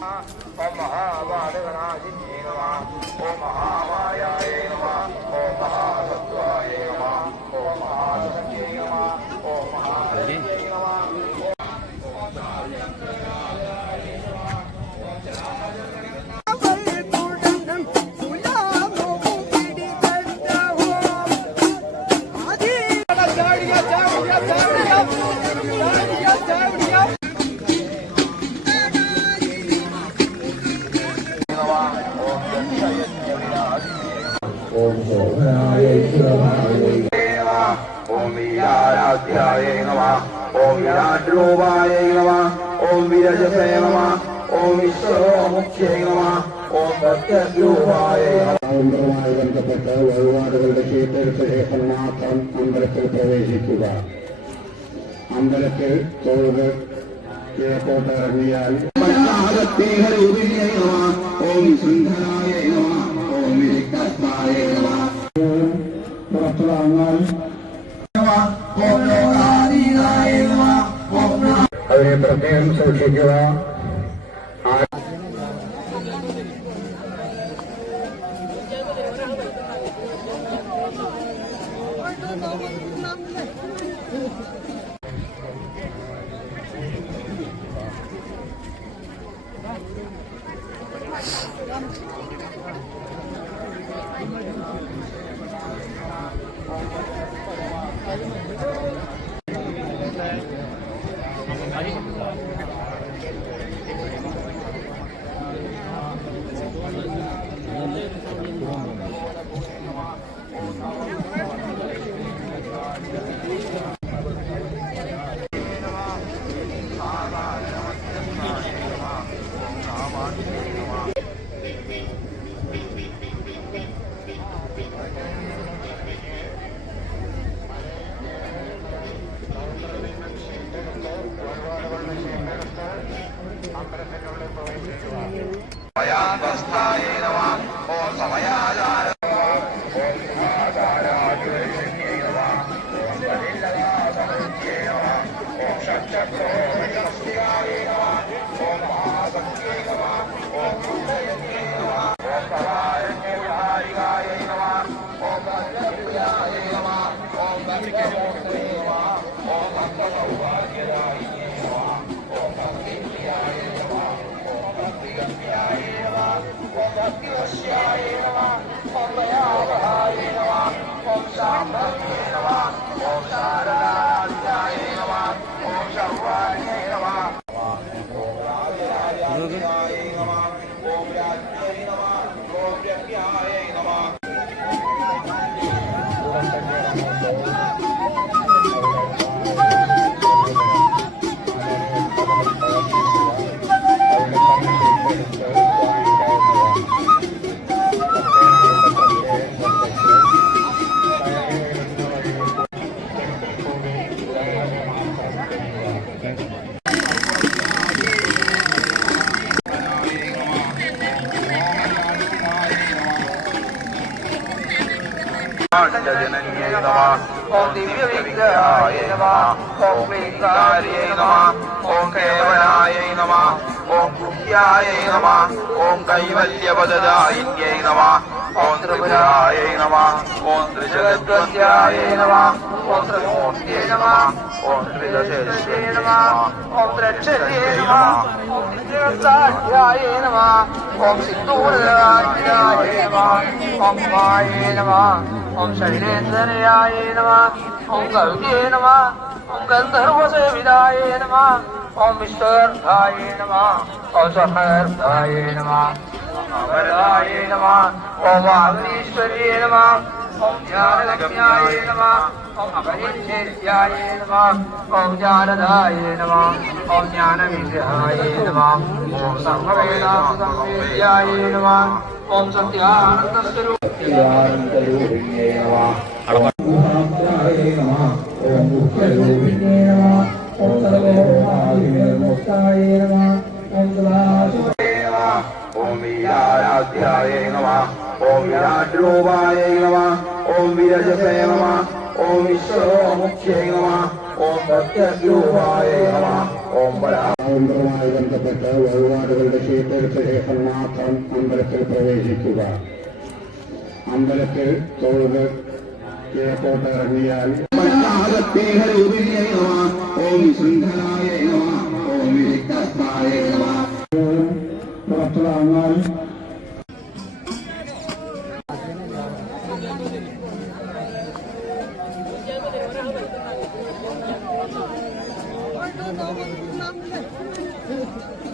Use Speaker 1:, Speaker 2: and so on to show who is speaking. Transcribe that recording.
Speaker 1: 啊，我马哈，我这个拿的币的吧，我马。നമ.
Speaker 2: ഓം
Speaker 1: വിരാട്രൂപായ നമ. ഓം വിരജസേ നമ. ഓം വിശ്വമുഖ്യേ നമ. ഓം ഭക്തരൂപായ നമ.
Speaker 2: ആവുന്നതുമായി ബന്ധപ്പെട്ട് വഴിപാടുകളുടെ ചീട്ടെടുത്ത ശേഷം മാത്രം അമ്പലത്തിൽ പ്രവേശിക്കുക. അമ്പലത്തിൽ തൊഴുത് കിഴക്കോട്ട് ഇറങ്ങിയാൽ
Speaker 1: ഓം ഓം
Speaker 2: പുറത്തിറങ്ങാൻ അതിനെ പ്രത്യേകം സൂക്ഷിക്കുക
Speaker 1: Hadi. ജനന്യേ നമ ഓം ദിവ്യവിഗ്രഹായ നമ ഓം ക്ലീകാര്യ നമ ഓം കേവലായ നമ ഓം ഗുഹ്യായ നമ ഓം കൈവല്യപദായിന്യേ നമ ഓം ത്രിപുരായ നമ ഓം ത്രിജഗദ്വന്ദ്യായ നമ ഓം ത്രിമൂർത്തിയേ നമ ഓം ത്രിദശേശ്വരേ നമ ഓം ത്രക്ഷരേ നമ ഓം നിജഗദ്ധാഢ്യായ നമ ഓം സിന്ദൂരാജ്ഞായ നമ ഓം മായ നമ ओम शैलेन्द्रयाय नमः ओम गरुडे नमः ओम गंधर्वसेविदाय नमः ओम विश्वर्धाय नमः ओम सहर्धाय नमः अमरदाय नमः ओम वागीश्वर्ये नमः ओम ज्ञानलक्ष्म्याय नमः ओम अपरिच्छेद्याय नमः ओम ज्ञानदाय नमः ओम ज्ञानविग्रहाय नमः ओम सर्ववेदासंवेद्याय नमः ओम सत्यानन्दस्वरूप
Speaker 2: യാനന്ദരൂപിണ്യേ നമ ഓം നമ ഓം മുഖ്യരൂപിണ്യേ നമ ഓം സർവോപാധിമുക്തായ നമ ഓം സദാശിവ
Speaker 1: ഓം വീരാരാധ്യായ നമ ഓം വിരാട്രൂപായ നമ ഓം വിരജസേ നമ ഓം വിശ്വമുഖ്യേ നമ ഓം ഭക്തരൂപായ നമ ഓം പരാ
Speaker 3: ബന്ധപ്പെട്ട് വഴിപാടുകളുടെ ശേഷം മാത്രം അമ്പലത്തിൽ പ്രവേശിക്കുക. അമ്പലത്തിൽ തോളുകൾ കിഴക്കോട്ട് ഇറങ്ങിയാൽ
Speaker 1: പുറത്തിറങ്ങാൽ Thank you.